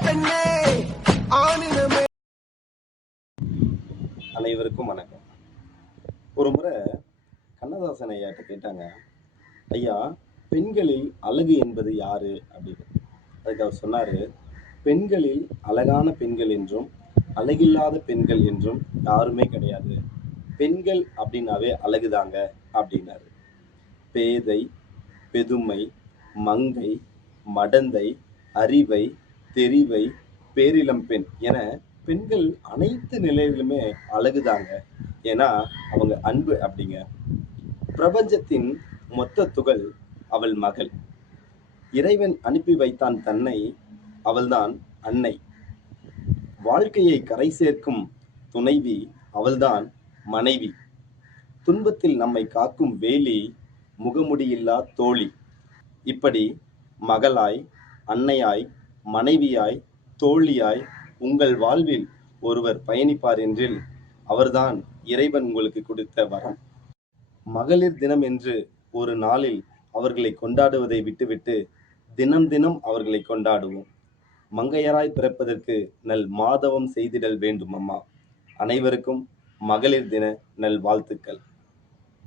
பெண்ணே ஆணினமே. அனைவருக்கும் வணக்கம். ஒரு முறை கண்ணதாசன் ஐயாட்ட கேட்டாங்க, ஐயா பெண்களில் அழகு என்பது யாரு அப்படின்னு. அதுக்கு அவர் சொன்னாரு, பெண்களில் அழகான பெண்கள் என்றும் அழகில்லாத பெண்கள் என்றும் யாருமே கிடையாது. பெண்கள் அப்படின்னாவே அழகுதாங்க அப்படின்னாரு. பேதை, பெதுமை, மங்கை, மடந்தை, அறிவை, தெரிவை, பேரிளம் பெண் என பெண்கள் அனைத்து நிலையிலுமே அழகுதாங்க. ஏன்னா அவங்க அன்பு அப்படிங்க. பிரபஞ்சத்தின் மொத்த துகள் அவள் மகள். இறைவன் அனுப்பி வைத்தான் தன்னை, அவள்தான் அன்னை. வாழ்க்கையை கரை சேர்க்கும் துணைவி அவள்தான் மனைவி. துன்பத்தில் நம்மை காக்கும் வேலி முகமுடியில்லா தோழி. இப்படி மகளாய், அன்னையாய், மனைவியாய், தோழியாய் உங்கள் வாழ்வில் ஒருவர் பயணிப்பார் என்றில் அவர்தான் இறைவன் உங்களுக்கு கொடுத்த வரம். மகளிர் தினம் என்று ஒரு நாளில் அவர்களை கொண்டாடுவதை விட்டுவிட்டு தினம் தினம் அவர்களை கொண்டாடுவோம். மங்கையராய் பிறப்பதற்கு நல் மாதவம் செய்திடல் வேண்டும் அம்மா. அனைவருக்கும் மகளிர் தின நல் வாழ்த்துக்கள்.